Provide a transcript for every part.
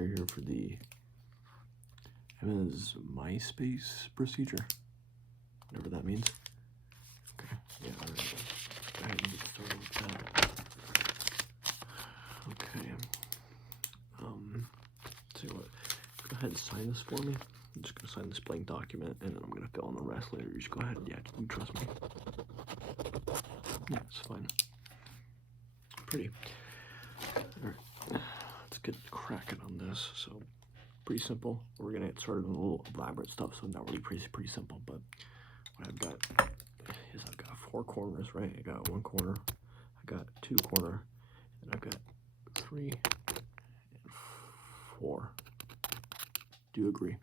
procedure here for the MySpace procedure, whatever that means. Okay, yeah, all right. Go ahead and get started with that. Okay. Tell you what, go ahead and sign this for me. I'm just gonna sign this blank document, and then I'm gonna fill in the rest later. You just go ahead. Yeah, you trust me. Yeah, it's fine. Pretty. All right, let's get cracking on this. So, pretty simple. We're gonna get started on a little elaborate stuff. So not really pretty simple, but what I've got is I've got 4 corners, right? I got 1 corner, I got 2 corner, and I've got 3 and 4. Do you agree?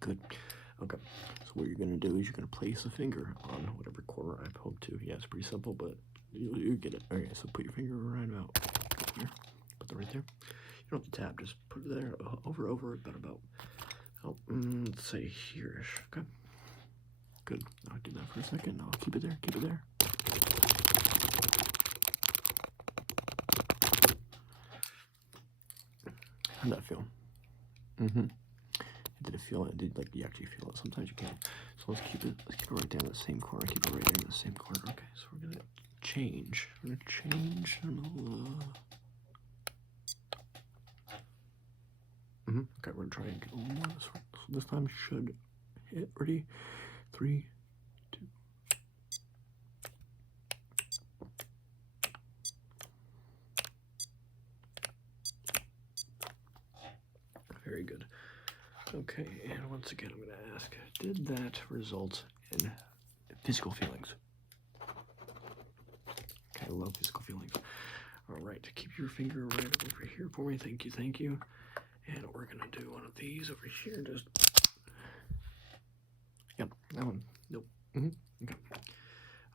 Good. Okay. So what you're gonna do is you're gonna place a finger on whatever corner I poked to. Yeah, it's pretty simple, but you get it. Okay, so put your finger right about here. Put that right there. You don't have to tap. Just put it there. Over about. Oh, let's say here-ish. Okay. Good. I'll do that for a second. I'll keep it there. Keep it there. How'd that feel? Did it feel it? Did you actually feel it? Sometimes you can't. So let's keep it right down in the same corner. Keep it right there in the same corner. Okay, so we're gonna change. We're gonna change. Okay, we're gonna try and get a little more this one. So this time should hit. Ready? 3, 2. Very good. Okay, and once again, I'm going to ask, did that result in physical feelings? Okay, I love physical feelings. All right, keep your finger right over here for me. Thank you, thank you. And we're going to do one of these over here. Just, yep, that one. Nope. Okay.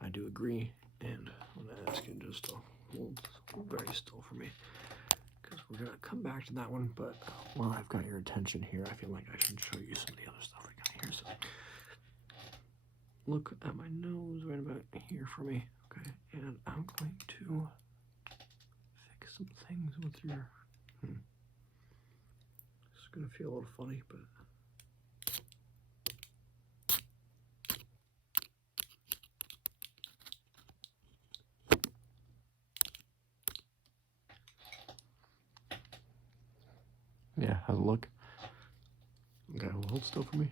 I do agree, and I'm going to ask you just to hold very still for me, because we're going to come back to that one, but while I've got your attention here, I feel like I should show you some of the other stuff we got here. So look at my nose right about here for me, okay? And I'm going to fix some things with your, It's going to feel a little funny, but yeah, how's it look? Okay, hold still for me.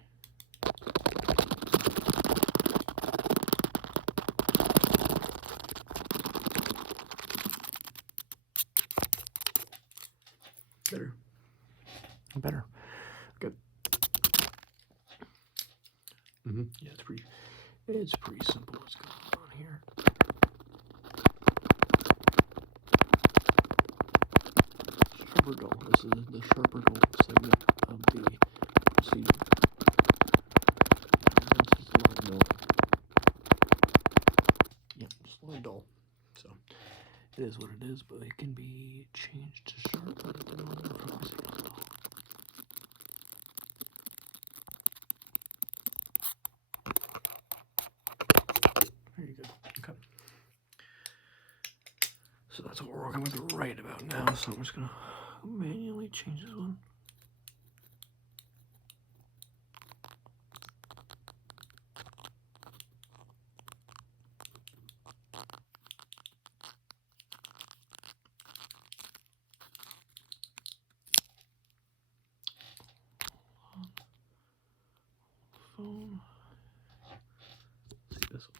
Better. Good. Yeah, it's pretty simple what's going on here. Sharper dull. This is the sharper dull segment of the procedure. Just a lot dull. Yeah, just a lot dull. So it is what it is, but it can be changed to sharp. Very good. Okay. So that's what we're working with right about now. So I'm just gonna manually change this one. Phone. Let's see this one.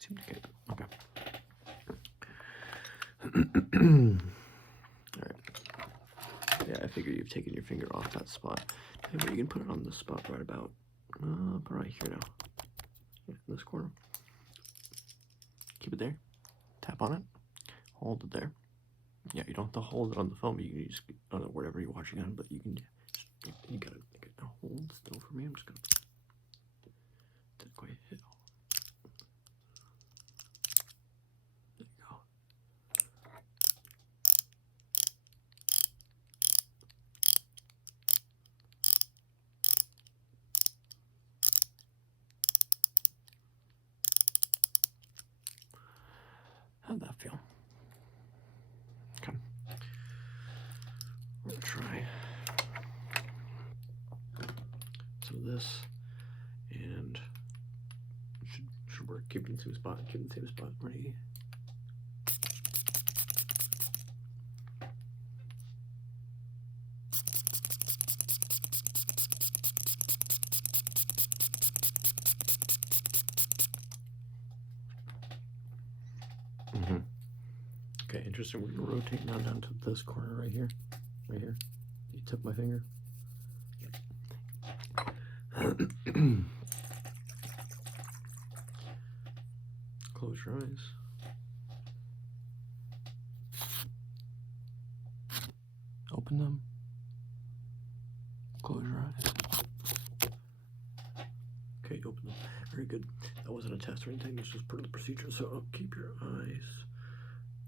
Seemed to get it. Okay. Alright. Yeah, I figure you've taken your finger off that spot. Okay, but you can put it on the spot right about right here now. Yeah, in this corner. Keep it there. Tap on it. Hold it there. Yeah, you don't have to hold it on the phone, but you can just, I don't know, whatever you're watching on, but you can just, you gotta hold still for me. I'm just gonna, didn't quite hit. There you go. How'd that feel? Okay. We're gonna try. So this and should work. Keep it in the same spot. Keep it in the same spot. Ready? Okay, interesting. We're gonna rotate now down to this corner right here. Right here. You tip my finger. Close your eyes. Open them. Close your eyes. Okay, open them. Very good. That wasn't a test or anything. It's just part of the procedure. So keep your eyes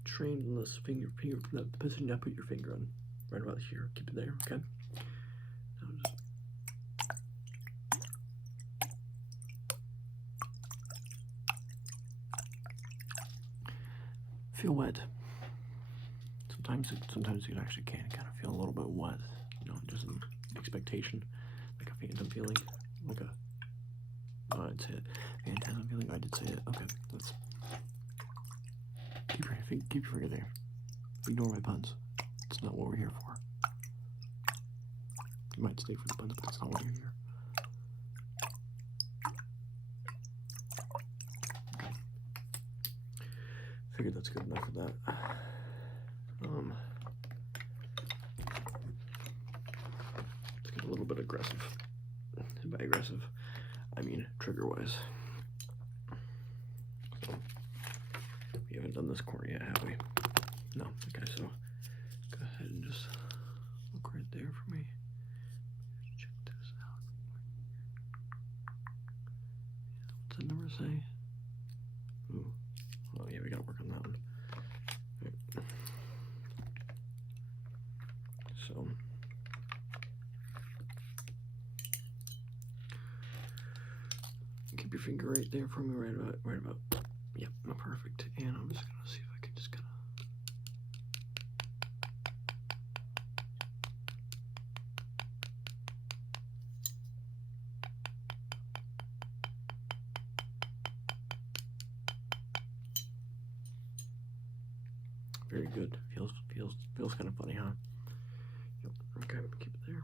trained on this finger, the position now put your finger on. Right about here. Keep it there, okay? Now just feel wet. Sometimes you actually can kind of feel a little bit wet, you know, just an expectation, like a phantom feeling, like a, oh, I'd say it, phantasm feeling, I did say it, okay, let's, keep your finger there, ignore my puns, it's not what we're here for, you might stay for the puns, but that's not what you're here. Okay. Figured that's good enough for that. Let's get a little bit aggressive. And by aggressive, I mean trigger-wise. So, we haven't done this corner yet, have we? No. Okay, so go ahead and just look right there for me. Check this out. What's that number say? Ooh. Oh yeah, we gotta work on that one. Right. So keep your finger right there for me, right about. Yep, no, perfect. And I'm just gonna see if I can just kind of. Very good. Feels kind of funny, huh? Yep. Okay, keep it there.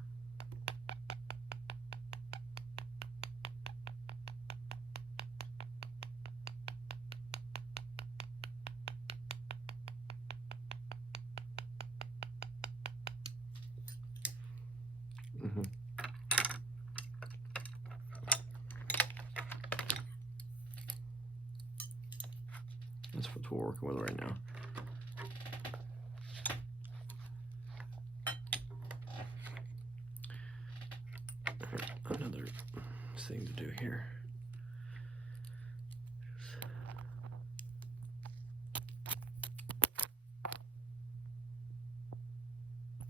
That's what we're working with right now. Another thing to do here.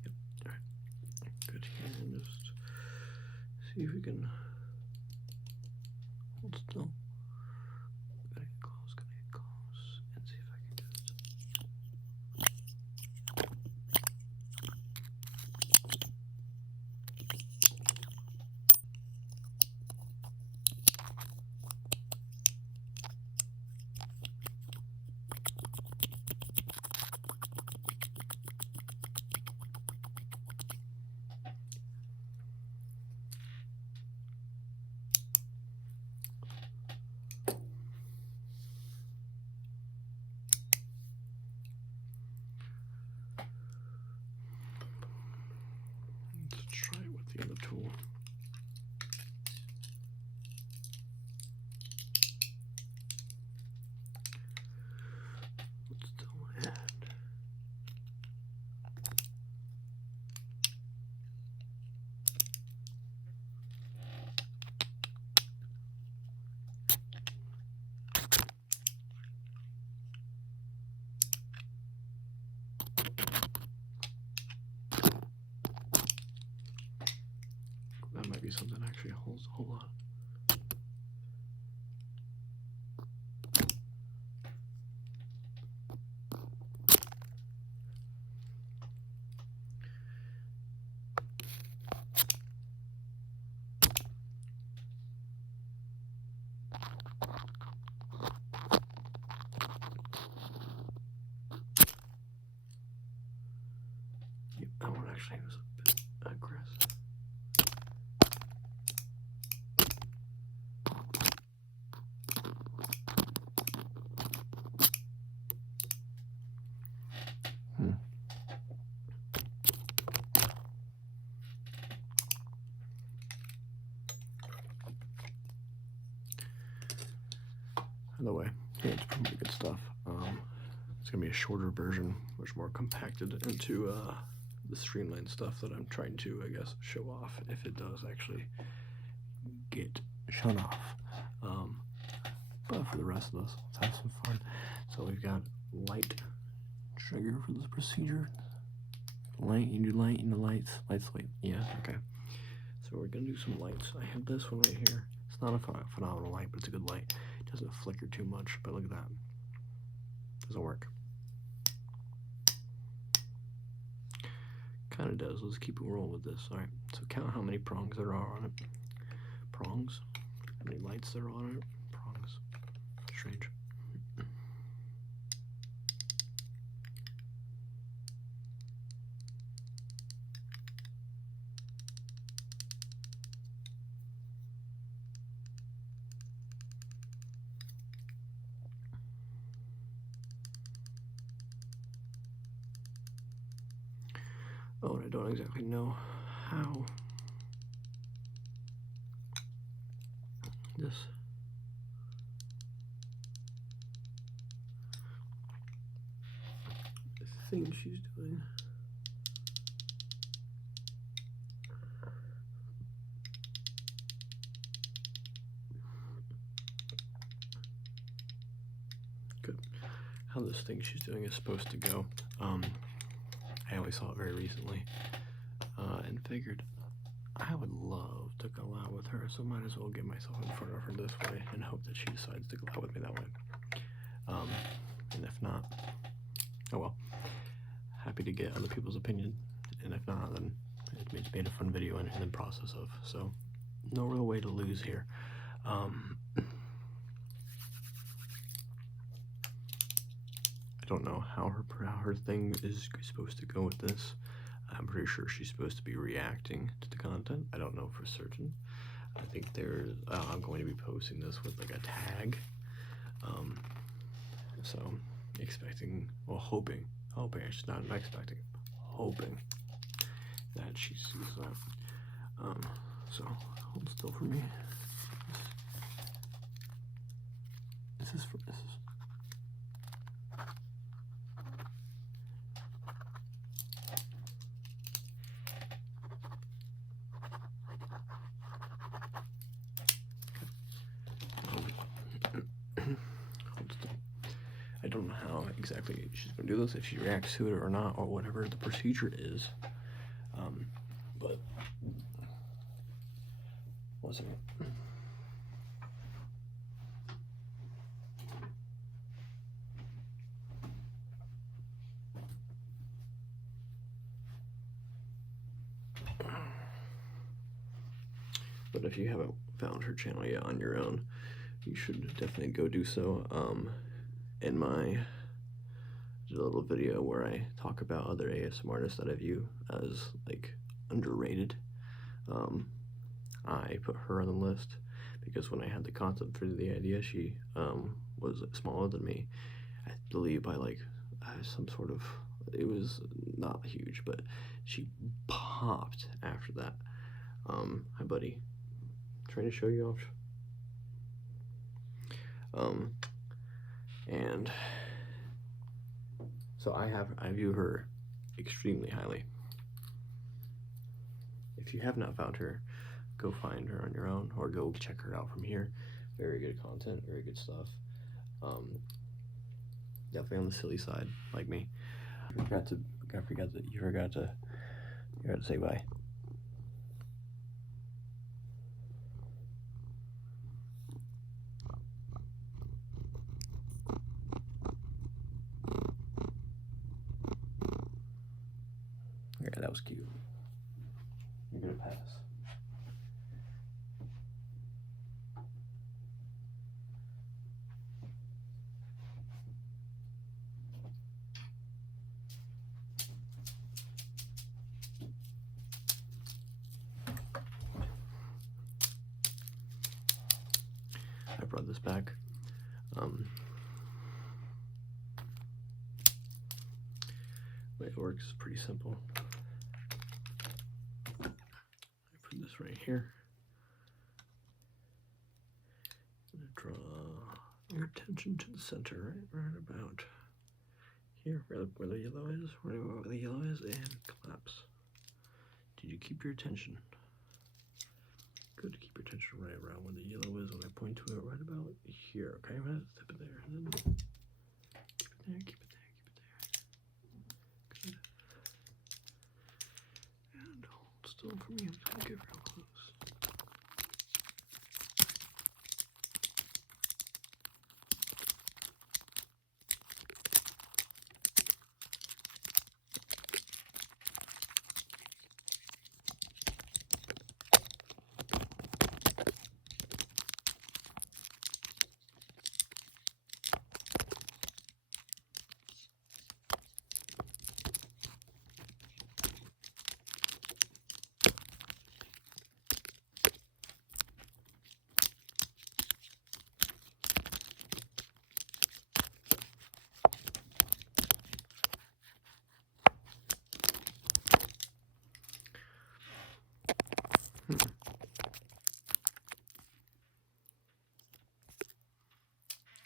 Yep. All right. Good. And just see if we can hold still. Gotta get close, and see if I can do this. Let's try it with the other tool. Let's still add. That might be something that actually holds a whole lot. actually, it was a bit aggressive. By the way, yeah, it's pretty good stuff. It's gonna be a shorter version, much more compacted into the streamlined stuff that I'm trying to, I guess, show off if it does actually get shown off. But for the rest of us, let's have some fun. So we've got light trigger for this procedure. Light, you do light, you do lights, lights, light. Yeah, okay. So we're gonna do some lights. I have this one right here. It's not a phenomenal light, but it's a good light. It doesn't flicker too much, but look at that. Doesn't work. Kind of does. Let's keep it rolling with this. All right. So count how many prongs there are on it. Prongs. How many lights there are on it. Prongs. Strange. Oh, and I don't exactly know how this thing she's doing. Good. How this thing she's doing is supposed to go. I only saw it very recently, and figured I would love to go out with her, so might as well get myself in front of her this way and hope that she decides to go out with me that way. And if not, oh well. Happy to get other people's opinion, and if not, then it's made a fun video in the process of. So no real way to lose here. I don't know how her thing is supposed to go with this. I'm pretty sure she's supposed to be reacting to the content. I don't know for certain. I think there's. I'm going to be posting this with like a tag. So expecting, well, hoping. I should not expecting. Hoping that she sees that. So hold still for me. This is for this. I don't know how exactly she's going to do this, if she reacts to it or not, or whatever the procedure is. But, one second. But if you haven't found her channel yet on your own, you should definitely go do so. In my little video where I talk about other ASMR artists that I view as like underrated, I put her on the list because when I had the concept for the idea, she was smaller than me. I believe by like some sort of, it was not huge, but she popped after that. Hi buddy, trying to show you off. And so I view her extremely highly. If you have not found her, go find her on your own or go check her out from here. Very good content, very good stuff. Definitely on the silly side, like me. You forgot to say bye. Yeah, that was cute. You're gonna pass. I brought this back. The way it works is pretty simple. I put this right here. I'm gonna draw your attention to the center, right about here, where the yellow is, where the yellow is, and collapse. Did you keep your attention? Good, keep your attention right around where the yellow is when I point to it, right about here, okay? Right, tip it there, and then keep it there, keep it there, keep it there. Good. And hold still for me, I'm just gonna get real close.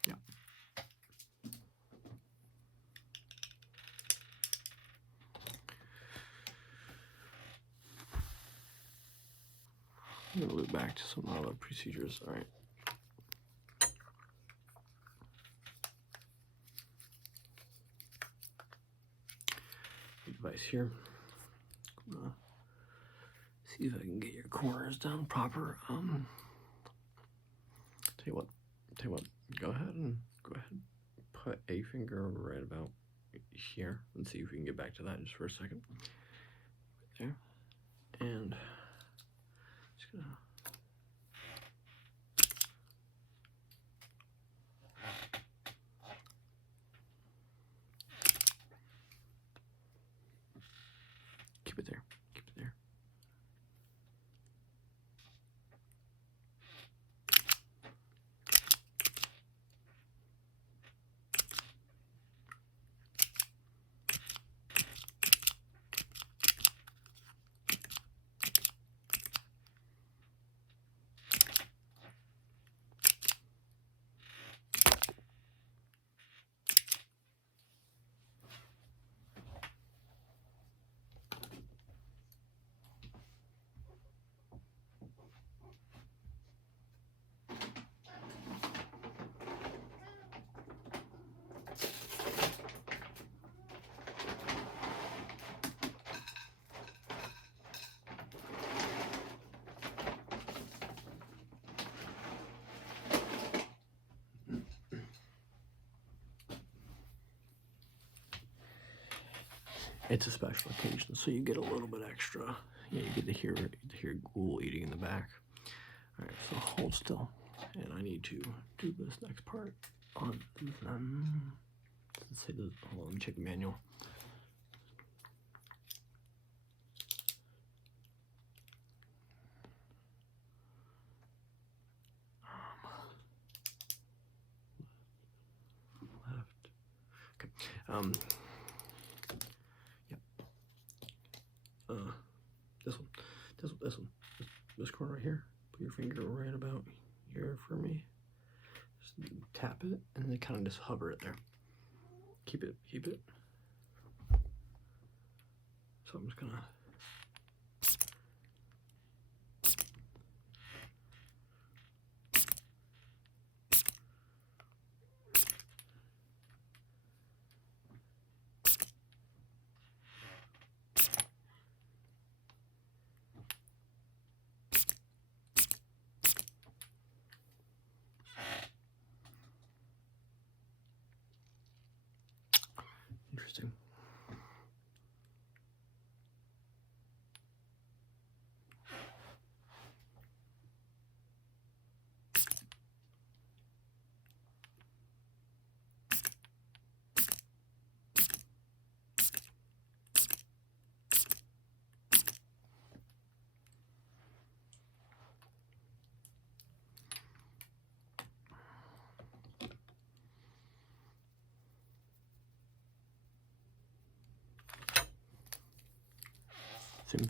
Yeah. I'm gonna loop back to some other procedures. All right. Device here. See if I can get your corners down proper. Tell you what. Go ahead and put a finger right about here. Let's see if we can get back to that just for a second. Right there, and just gonna. Keep it there. Keep it there. It's a special occasion, so you get a little bit extra. Yeah, you get to hear Ghoul eating in the back. All right, so hold still, and I need to do this next part on them. Let's say this. Hold on, let me check the manual. Left. Okay. This one, this corner right here. Put your finger right about here for me. Just tap it, and then kind of just hover it there. Keep it. So I'm just gonna. Interesting. Same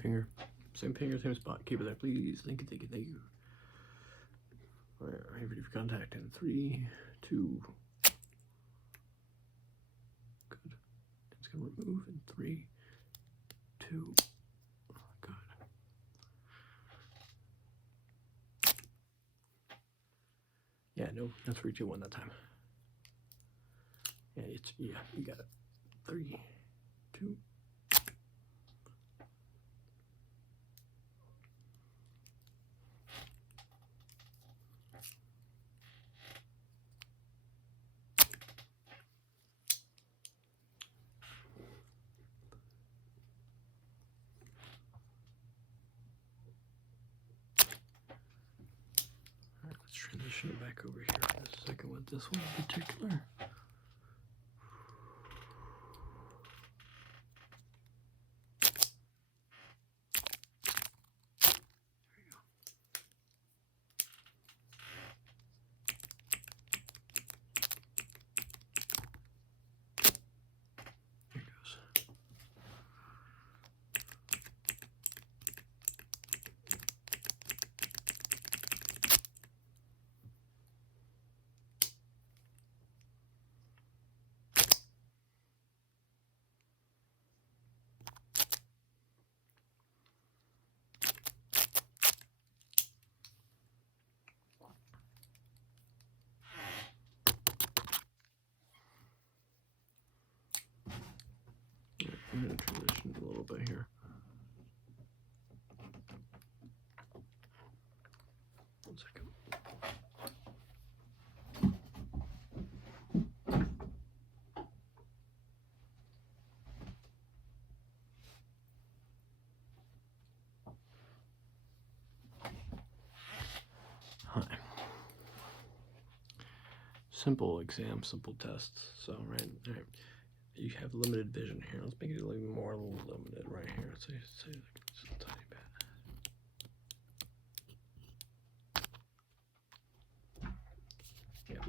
finger, same spot. Keep it there, please. Thank you, thank you, thank you. All right, ready for contact in 3, 2. Good. It's gonna remove in 3, 2. Good. Yeah, no, that's 3, 2, 1 that time. Yeah, you got it. 3, 2. Alright, let's transition it back over here for a second with this one in particular. I'm going to transition a little bit here. One second. Hi. Simple exam, simple tests. So, right. You have limited vision here. Let's make it a little more limited right here. Say like just a tiny bit. Yeah.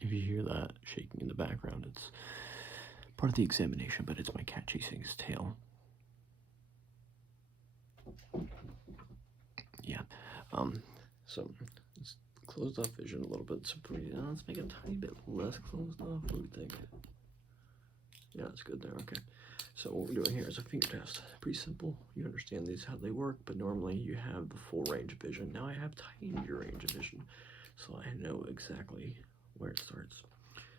If you hear that shaking in the background, it's part of the examination, but it's my cat chasing his tail. Yeah. So let's close off vision a little bit. So let's make it a tiny bit less closed off. What do we think? Yeah, that's good there. Okay. So what we're doing here is a finger test. Pretty simple. You understand these how they work, but normally you have the full range of vision. Now I have tiny range of vision, so I know exactly where it starts.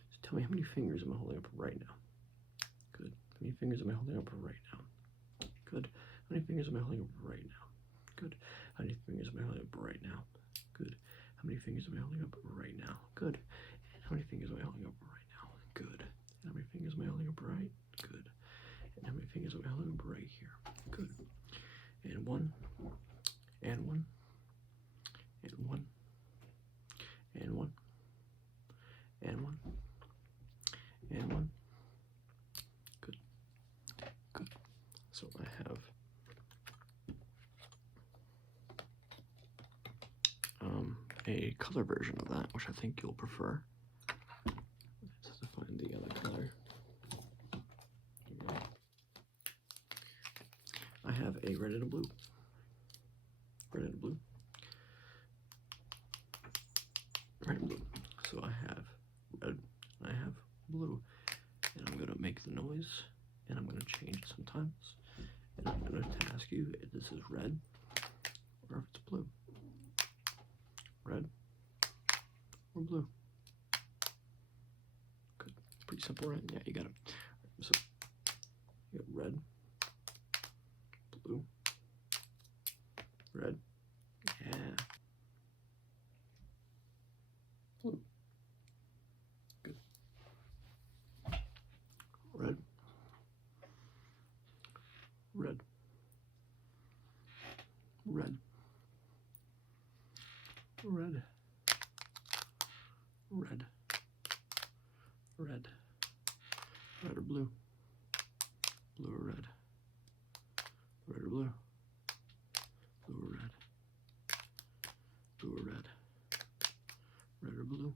So tell me, how many fingers am I holding up right now? Good. How many fingers am I holding up right now? Good. How many fingers am I holding up right now? Good. How many fingers am I holding up right now? Good. How many fingers am I holding up right now? Good. And how many fingers am I holding up right now? Good. And how many fingers am I holding up right? Good. And how many fingers am I holding up right here? Good. And 1, and 1, and 1, and 1, and 1, and 1. Good. Good. So I have a color version of that, which I think you'll prefer. Just to find the other color. Here we go. I have a red and a blue. Red and blue. Red and blue. So I have red, and I have blue. And I'm going to make the noise, and I'm going to change it sometimes. And I'm going to ask you if this is red or if it's blue. Red or blue. Good. Pretty simple, right? Yeah, you got it. So you got red, blue, red, yeah, blue. Good. Red, red, red, red, red, red, red or blue, blue or red, red or blue, blue or red, blue or red, red or blue,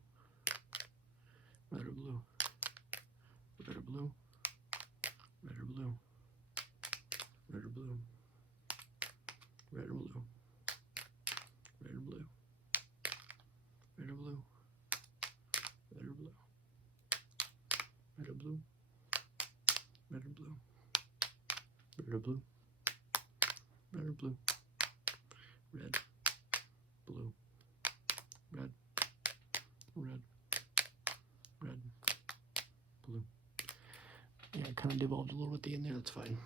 or blue? Red or blue? Red, blue, red, red, red, blue. Yeah, I kind of devolved a little at the end there. That's fine.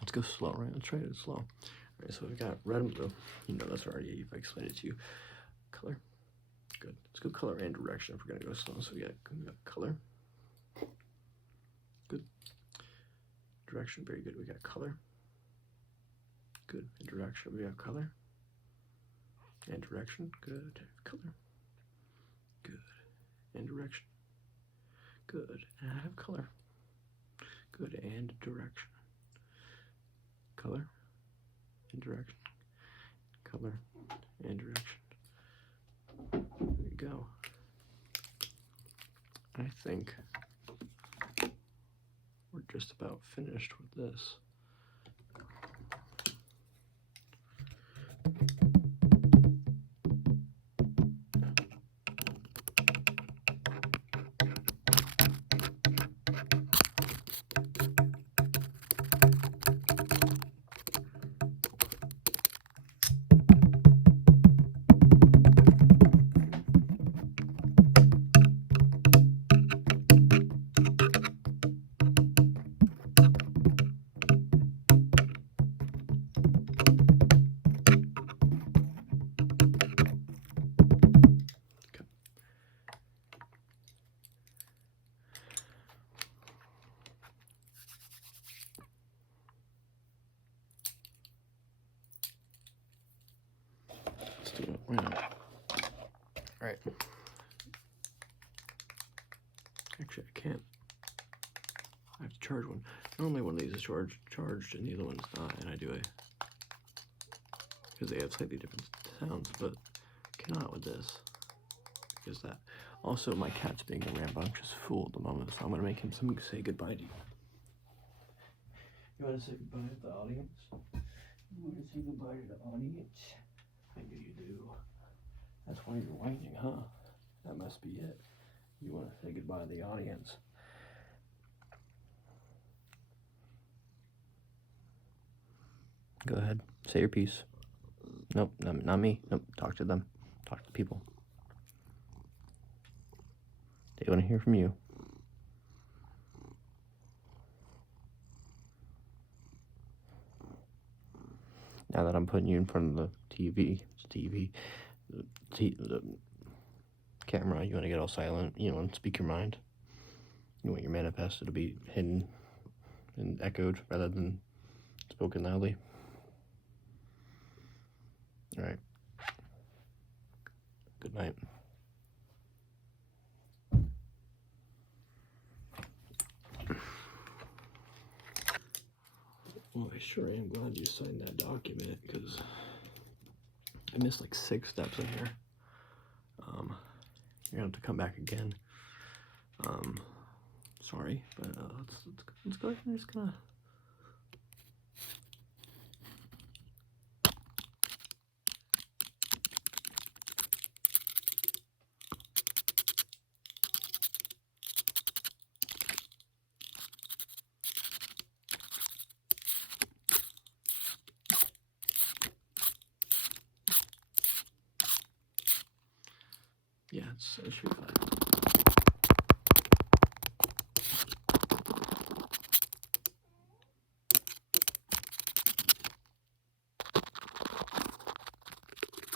Let's go slow, right? Let's try it slow. All right, so we've got red and blue. You know that's already, if I explained it to you. Color. Good. Let's go color and direction if we're going to go slow. So we got color. Good. Direction, very good. We got color. Good. And direction, we got color. And direction, good. Color. Good. And direction. Good. And I have color. Good. And direction. Color. And direction. Color. And direction. There we go. I think we're just about finished with this. Why not? Alright. Actually, I can't. I have to charge one. Normally one of these is charged and the other one's not, and I do a... because they have slightly different sounds, but cannot with this. Because that. Also, my cat's being a rambunctious fool at the moment, so I'm going to make him say goodbye to you. You want to say goodbye to the audience? You want to say goodbye to the audience? Maybe you do. That's why you're whining, huh? That must be it. You want to say goodbye to the audience. Go ahead. Say your piece. Nope, not me. Nope, talk to them. Talk to people. They want to hear from you. Now that I'm putting you in front of the TV, the camera, you want to get all silent, you know, and speak your mind. You want your manifesto to be hidden and echoed rather than spoken loudly. All right. Good night. Well, I sure am glad you signed that document, because I missed like 6 steps in here. You're gonna have to come back again. Sorry, but let's go ahead and just gonna. Yeah, it should be fine.